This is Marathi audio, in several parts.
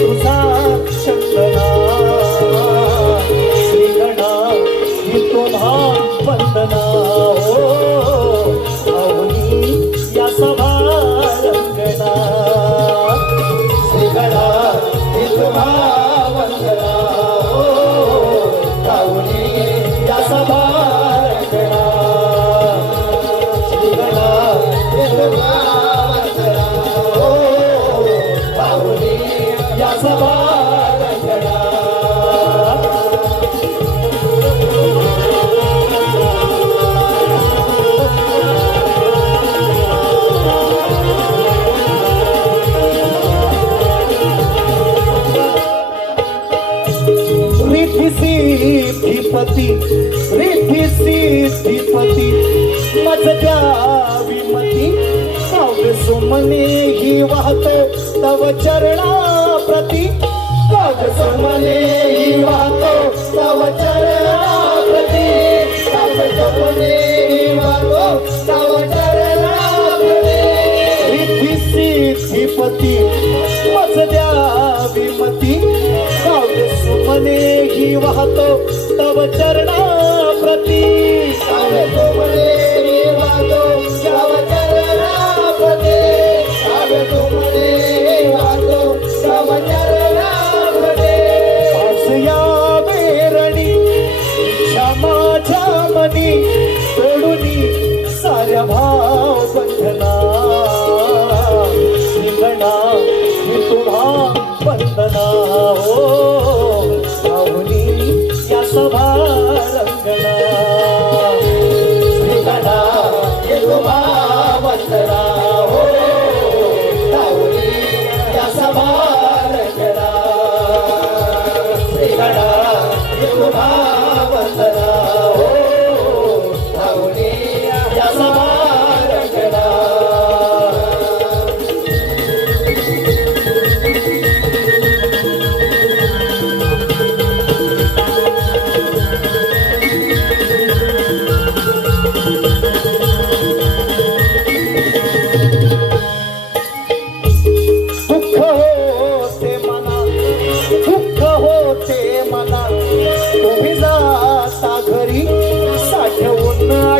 तुझा चंदना. श्रीगणा मी तुम्हा वंदना. सिद्धिपती रिद्धी सिद्धिपती मज गावी मती. सावग सुमने ही वाहतो तव चरणा प्रती सावग सुमने ही वाहतो तव चरणा प्रती सावग सुमने ही वाहतो तव चरणा प्रती रिद्धी सिद्धिपती मज द्यावी मती. सावग सुमने ही वाहतो तव चरणा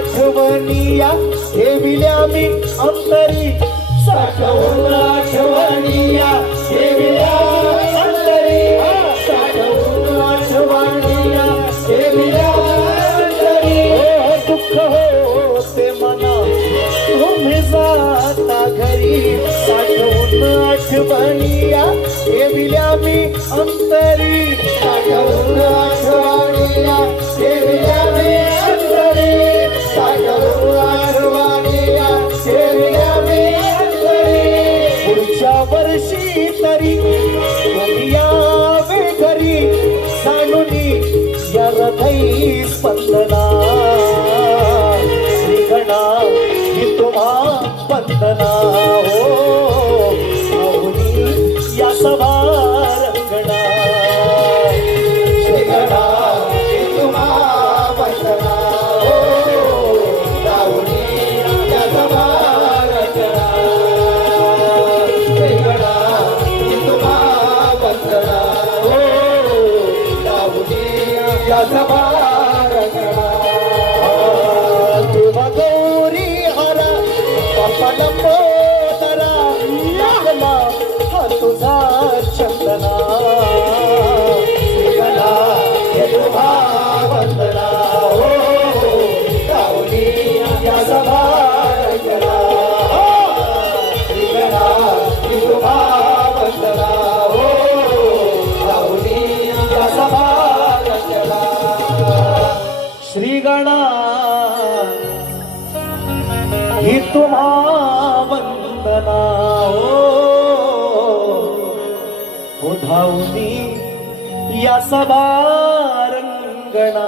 साठवून आठवणीया ठेविल्या मी अंतरी. साठवून आठवणीया ठेविल्या अंतरी. साठवून आठवणीया ठेविल्या अंतरी. हो, दुःख होते मना तुम्ही जाता घरी. साठवून आठवणीया ठेविल्या मी अंतरी. साठवून आठवणीया ठेविल्या तुम्हा वंदना श्रीगणा ही तुम्हा वंदना हो धावनी या सभा रंगणा